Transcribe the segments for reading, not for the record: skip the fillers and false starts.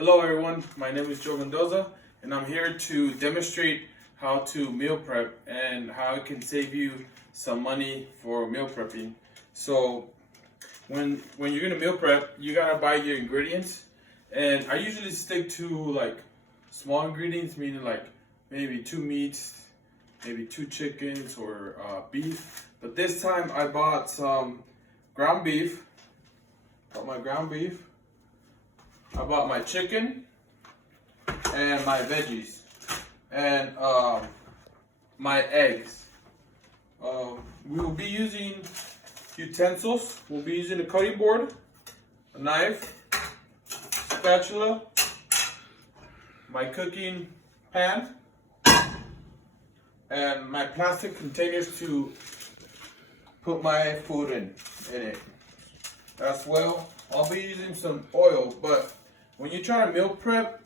Hello everyone, my name is Joe Mendoza and I'm here to demonstrate how to meal prep and how it can save you some money for meal prepping. So when you're gonna meal prep, you gotta buy your ingredients, and I usually stick to like small ingredients, meaning like maybe 2 meats, maybe 2 chickens or beef. But this time I bought some ground beef, I bought my chicken and my veggies and my eggs. We will be using utensils. We'll be using a cutting board, a knife, spatula, my cooking pan, and my plastic containers to put my food in it. As well, I'll be using some oil, but when you're trying to meal prep,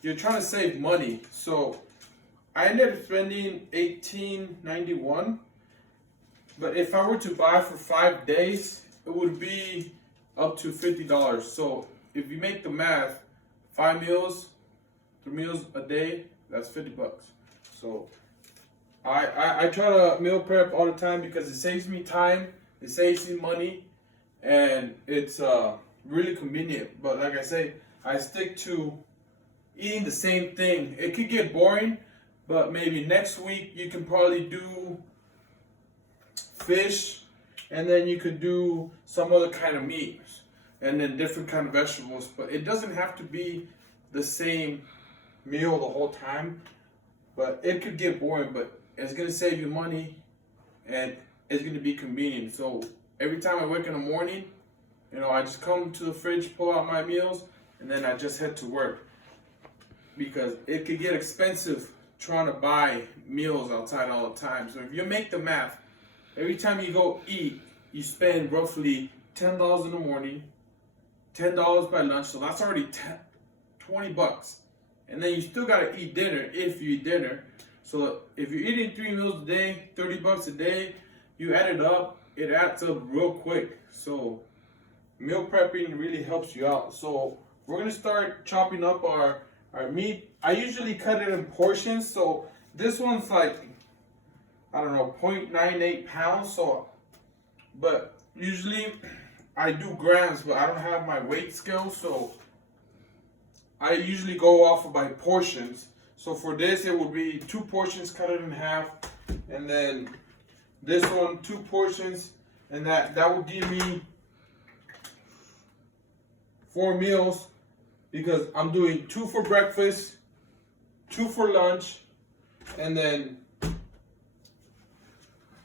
you're trying to save money. So I ended up spending $18.91, but if I were to buy for 5 days, it would be up to $50. So if you make the math, 3 meals a day, that's $50. So I try to meal prep all the time because it saves me time, it saves me money, and it's really convenient. But like I say, I stick to eating the same thing. It could get boring, but maybe next week you can probably do fish, and then you could do some other kind of meat, and then different kind of vegetables. But it doesn't have to be the same meal the whole time. But it could get boring, but it's gonna save you money, and it's gonna be convenient. So every time I wake in the morning, I just come to the fridge, pull out my meals, and then I just head to work. Because it could get expensive trying to buy meals outside all the time. So if you make the math, every time you go eat, you spend roughly $10 in the morning, $10 by lunch, so that's already $20. And then you still gotta eat dinner if you eat dinner. So if you're eating 3 meals a day, $30 a day, you add it up, it adds up real quick. So meal prepping really helps you out. So we're gonna start chopping up our meat. I usually cut it in portions. So this one's like, I don't know, 0.98 pounds. So, but usually I do grams, but I don't have my weight scale. So I usually go off of by portions. So for this, it would be 2 portions, cut it in half, and then this one 2 portions, and that would give me 4 meals, because I'm doing 2 for breakfast, 2 for lunch, and then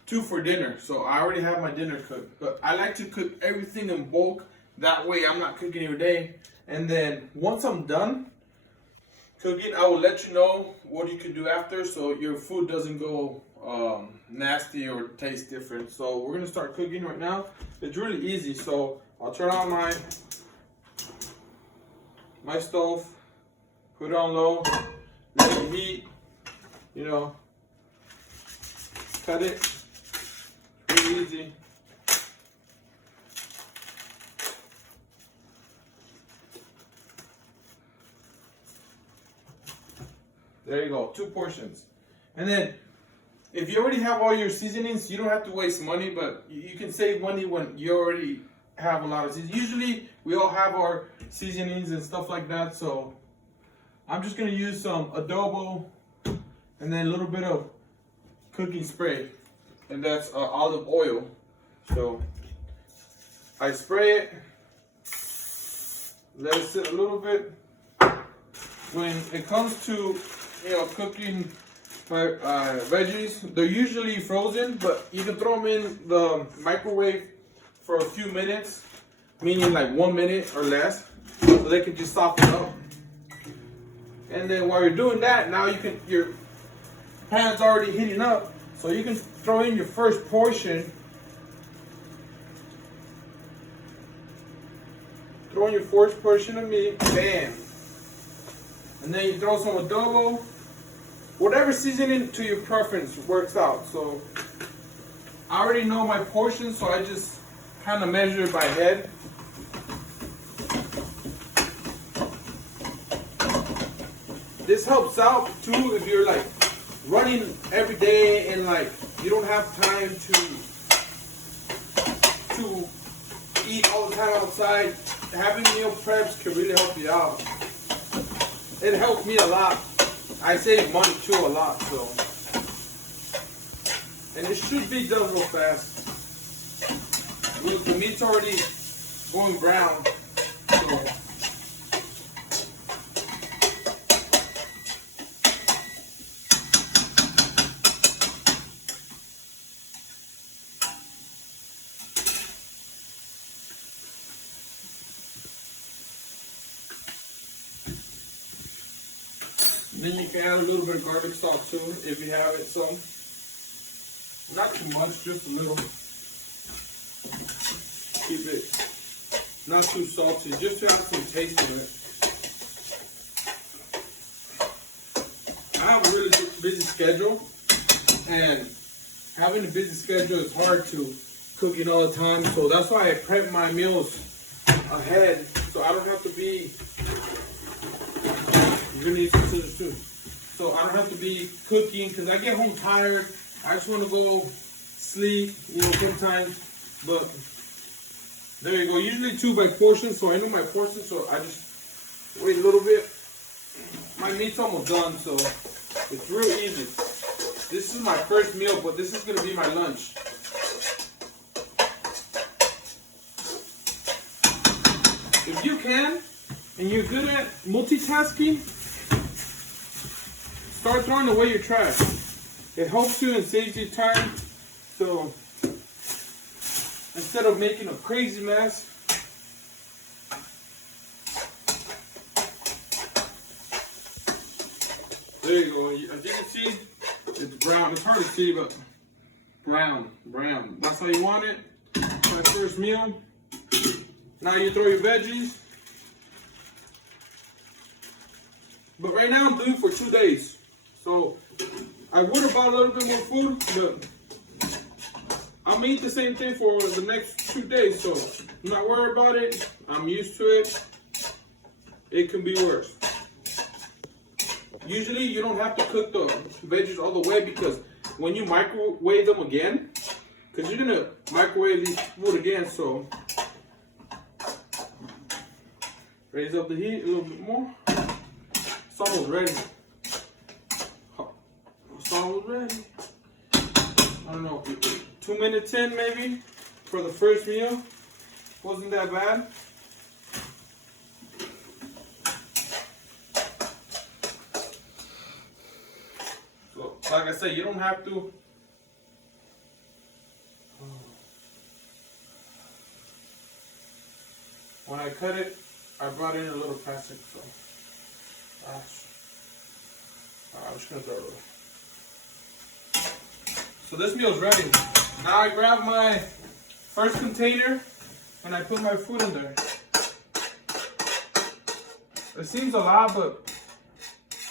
2 for dinner. So I already have my dinner cooked, but I like to cook everything in bulk. That way I'm not cooking every day. And then once I'm done cooking, I will let you know what you can do after, so your food doesn't go nasty or taste different. So we're gonna start cooking right now. It's really easy. So I'll turn on my stove, put it on low, let it heat, cut it, really easy. There you go, 2 portions. And then if you already have all your seasonings, you don't have to waste money, but you can save money when you already have a lot of seasonings. Usually we all have our seasonings and stuff like that. So I'm just gonna use some adobo and then a little bit of cooking spray, and that's olive oil. So I spray it, let it sit a little bit. When it comes to cooking my veggies, they're usually frozen, but you can throw them in the microwave for a few minutes, meaning like 1 minute or less, so they can just soften up. And then while you're doing that, now your pan's already heating up, so you can throw in your first portion. Throw in your first portion of meat, bam. And then you throw some adobo. Whatever seasoning to your preference works out. So I already know my portions, so I just kind of measure it by head. this helps out too if you're like running every day and like you don't have time to eat all the time outside. Having meal preps can really help you out. It helped me a lot. I save money too a lot, so. And it should be done real fast. The meat's already going brown, so. And then you can add a little bit of garlic salt too, if you have it some. Not too much, just a little. Keep it not too salty, just to have some taste of it. I have a really busy schedule, and having a busy schedule is hard to cooking all the time, so that's why I prep my meals ahead, so I don't have to be. You need some scissors too. So I don't have to be cooking because I get home tired. I just want to go sleep, sometimes. But there you go. Usually 2 by portion, so I know my portion. So I just wait a little bit. My meat's almost done, so it's real easy. This is my first meal, but this is gonna be my lunch. If you can, and you're good at multitasking, start throwing away your trash. It helps you and saves you time. So instead of making a crazy mess, there you go. As you can see, it's brown. It's hard to see, but brown. That's how you want it. My first meal. Now you throw your veggies. But right now I'm doing for 2 days. So I would have bought a little bit more food, but I'm eat the same thing for the next 2 days. So I'm not worried about it. I'm used to it. It can be worse. Usually you don't have to cook the veggies all the way because when you microwave them again, because you're gonna microwave these food again, so raise up the heat a little bit more. It's almost ready. It's almost ready. I don't know, 2 minutes in maybe for the first meal. Wasn't that bad. So, like I said, you don't have to. When I cut it, I brought in a little plastic, so. I'm just gonna throw it away. So this meal's ready. Now I grab my first container and I put my food in there. It seems a lot, but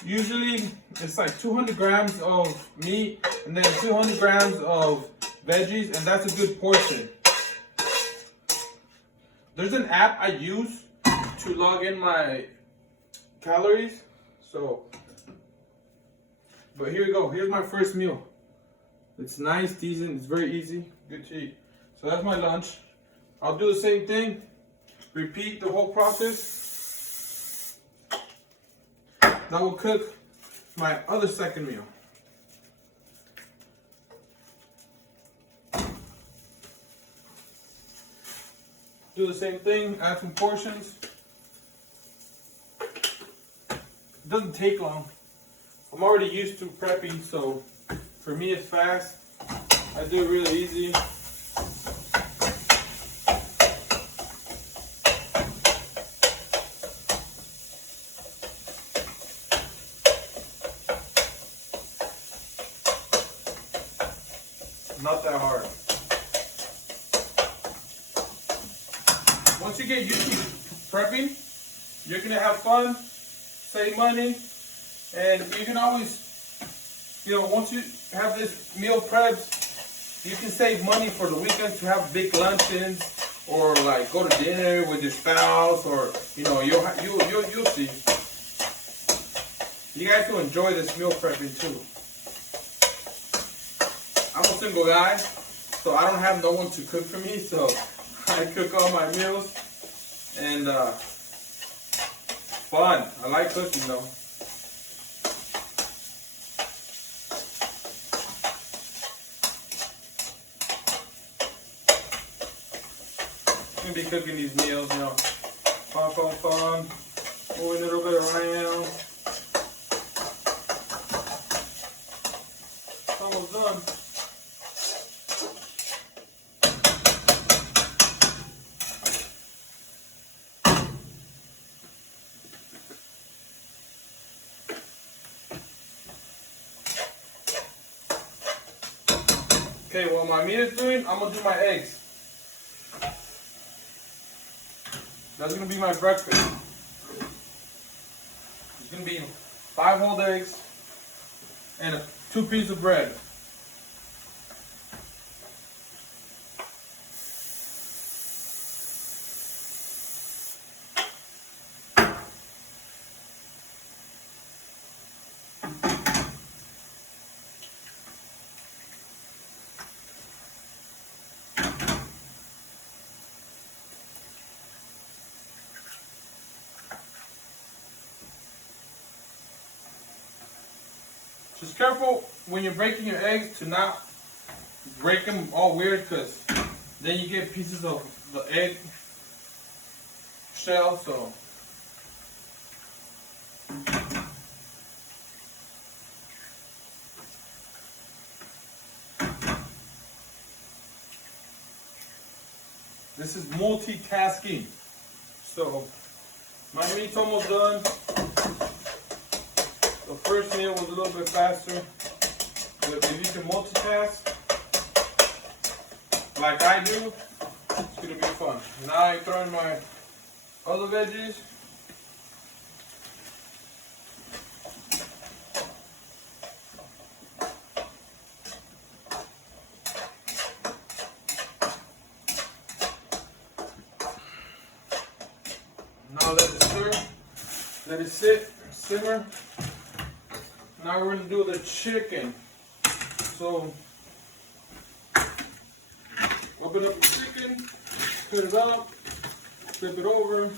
usually it's like 200 grams of meat and then 200 grams of veggies, and that's a good portion. There's an app I use to log in my calories. So, but here you go. Here's my first meal. It's nice, decent, it's very easy, good to eat. So that's my lunch. I'll do the same thing. Repeat the whole process. That will cook my other second meal. Do the same thing, add some portions. It doesn't take long. I'm already used to prepping, so for me it's fast. I do it really easy. Not that hard. Once you get used to prepping, you're gonna have fun, save money, and you can always, once you have this meal preps, you can save money for the weekends to have big luncheons or like go to dinner with your spouse, or you'll see. you guys will enjoy this meal prepping too. I'm a single guy, so I don't have no one to cook for me, so I cook all my meals, and fun. I like cooking though. I'm gonna be cooking these meals, you know, fun, moving a little bit around. It's almost done. Okay, while my meat is doing, I'm gonna do my eggs. That's gonna be my breakfast. It's gonna be 5 whole eggs and 2 pieces of bread. Just careful when you're breaking your eggs to not break them all weird, because then you get pieces of the egg shell. So this is multitasking. So my meat's almost done. The first meal was a little bit faster, but if you can multitask like I do, it's gonna be fun. Now I throw in my other veggies. Now let it stir, let it sit, simmer. Now we're gonna do the chicken. So open up the chicken, put it up, flip it over.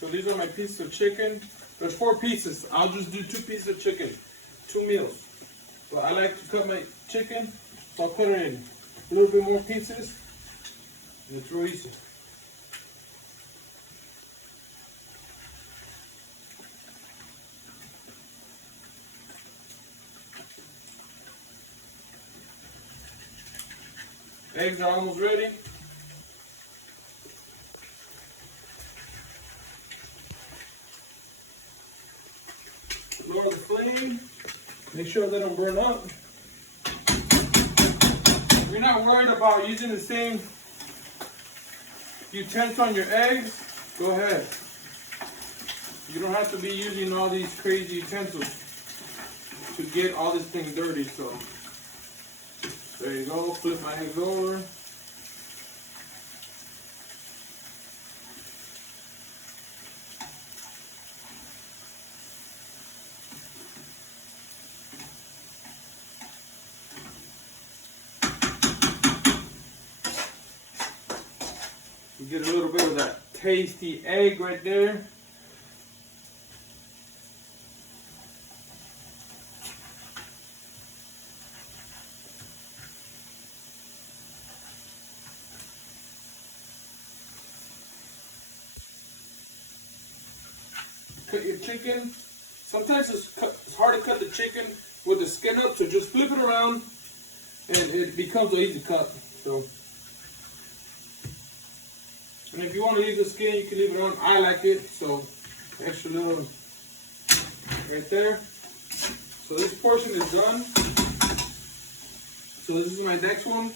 So these are my pieces of chicken. There's 4 pieces. I'll just do 2 pieces of chicken, 2 meals. But I like to cut my chicken, so I'll cut it in a little bit more pieces. And it's real easy. Eggs are almost ready. Lower the flame. Make sure they don't burn up. If you're not worried about using the same utensil on your eggs, go ahead. You don't have to be using all these crazy utensils to get all this thing dirty. So there you go, flip my eggs over. You get a little bit of that tasty egg right there. Cut your chicken. Sometimes it's hard to cut the chicken with the skin up, so just flip it around and it becomes an easy cut. So, and if you want to leave the skin, you can leave it on. I like it, so extra little right there. So this portion is done. So this is my next one.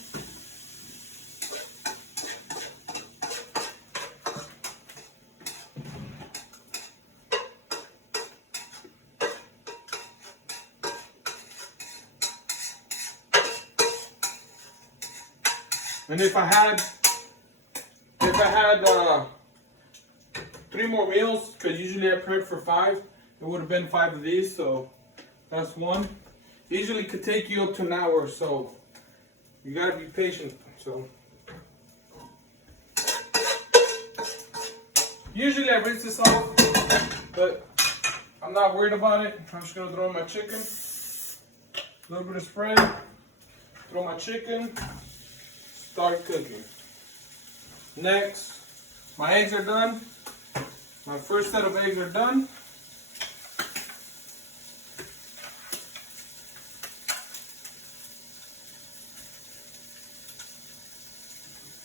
And if I had 3 3 more meals, because usually I prep for 5. It would have been 5 of these, so that's 1. Usually could take you up to an hour, so you gotta be patient. So usually I rinse this off, but I'm not worried about it. I'm just gonna throw in my chicken, a little bit of spray, throw my chicken, start cooking. Next, my eggs are done. My first set of eggs are done.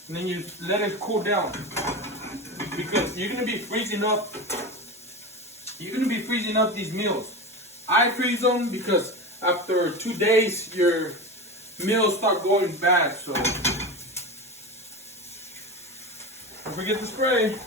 And then you let it cool down, because you're gonna be freezing up. You're gonna be freezing up these meals. I freeze them because after 2 days your meals start going bad. So don't forget to spray.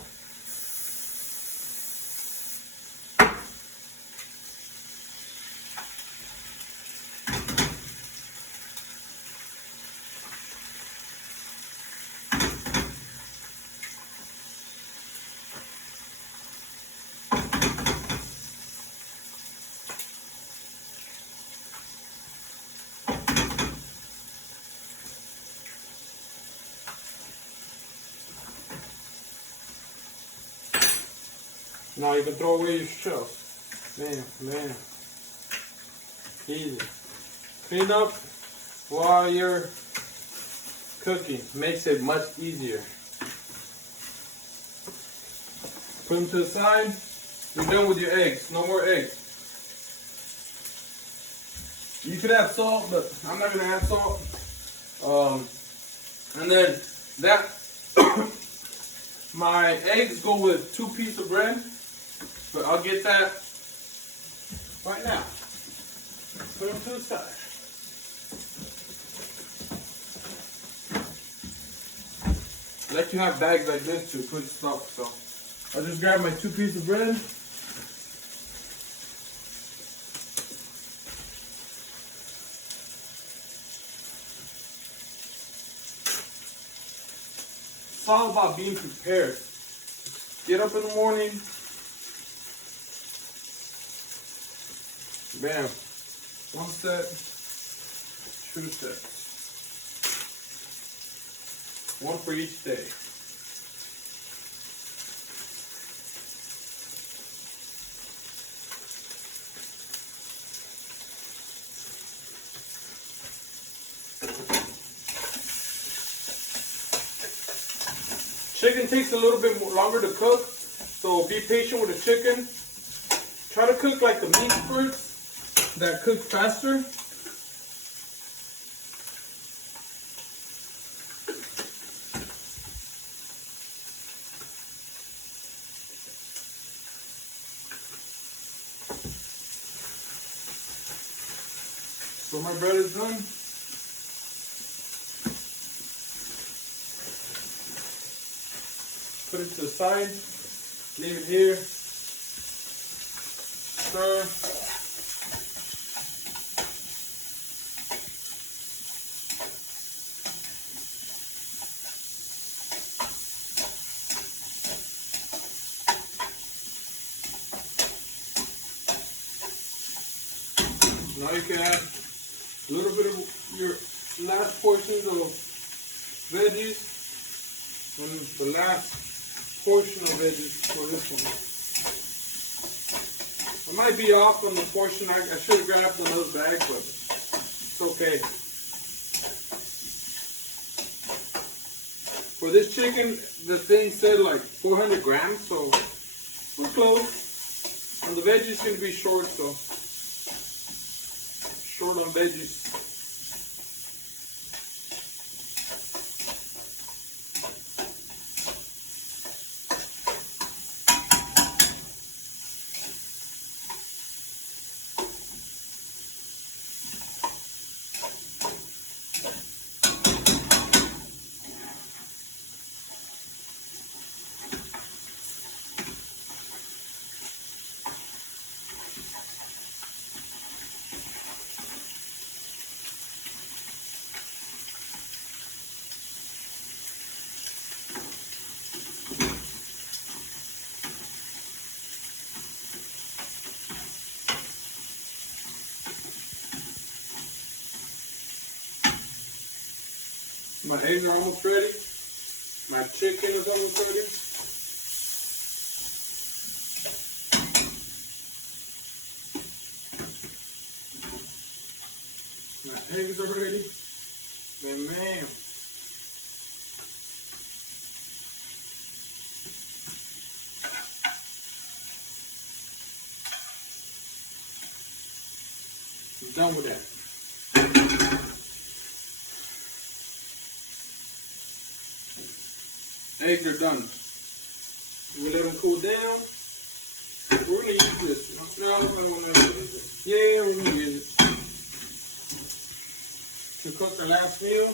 Now you can throw away your shells. Bam, bam. Easy. Clean up while you're cooking. Makes it much easier. Put them to the side. You're done with your eggs. No more eggs. You could add salt, but I'm not gonna add salt. And then that my eggs go with 2 pieces of bread, but I'll get that right now. Put them to the side. I like to have bags like this to put stuff, so I'll just grab my 2 pieces of bread. It's all about being prepared. Get up in the morning. Bam. 1 set, 2 sets. 1 for each day. Chicken takes a little bit longer to cook, so be patient with the chicken. Try to cook like the meat first, that cook faster. So my bread is done. Put it to the side, leave it here, stir. Now you can add a little bit of your last portions of veggies and the last portion of veggies for this one. I might be off on the portion. I should have grabbed another bag, but it's okay. For this chicken, the thing said like 400 grams, so we're close. And the veggies going to be short, so short on veggies. My eggs are almost ready. My chicken is almost ready. My eggs are ready. Man. I'm done with that. Eggs are done. We let them cool down. We're gonna use this. No, I don't want to use it. Yeah, we're gonna use it to cook our last meal.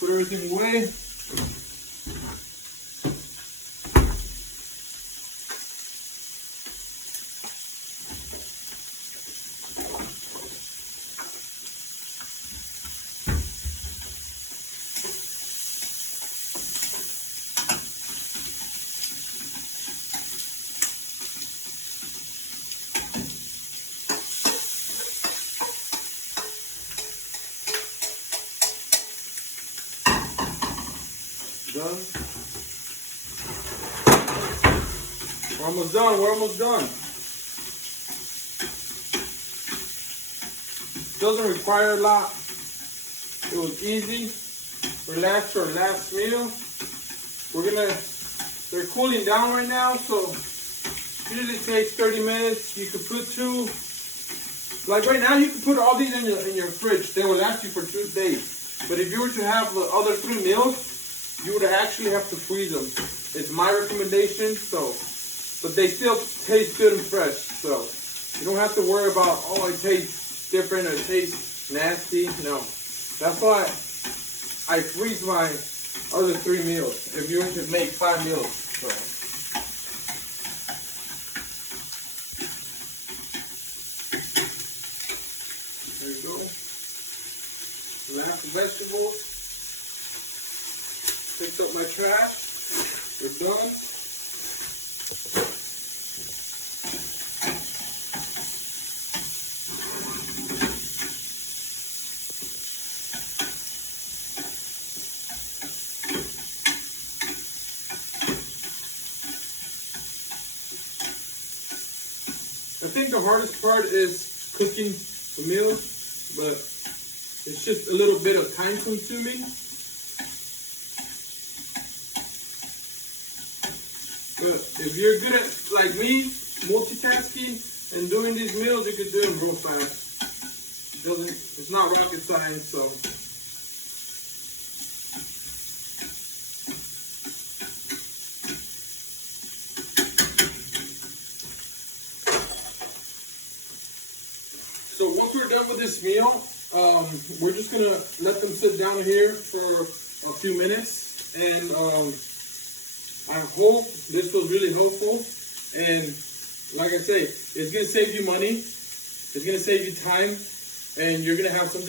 Put everything away. Done. We're almost done. We're almost done. Doesn't require a lot. It was easy. Relax for our last meal. They're cooling down right now, so usually takes 30 minutes. You could put two, like right now you can put all these in your fridge. They will last you for 2 days. But if you were to have the other 3 meals, you would actually have to freeze them. It's my recommendation, but they still taste good and fresh. So you don't have to worry about, oh, it tastes different or it tastes nasty. No, that's why I freeze my other 3 meals. If you were to make 5 meals, so. There you go. Last vegetables. Picked up my trash. We're done. I think the hardest part is cooking the meals, but it's just a little bit of time consuming. But if you're good at, like me, multitasking and doing these meals, you could do them real fast. It's not rocket science, so. So once we're done with this meal, we're just gonna let them sit down here for a few minutes, and I hope this was really helpful. And like I say, it's gonna save you money, it's gonna save you time, and you're gonna have something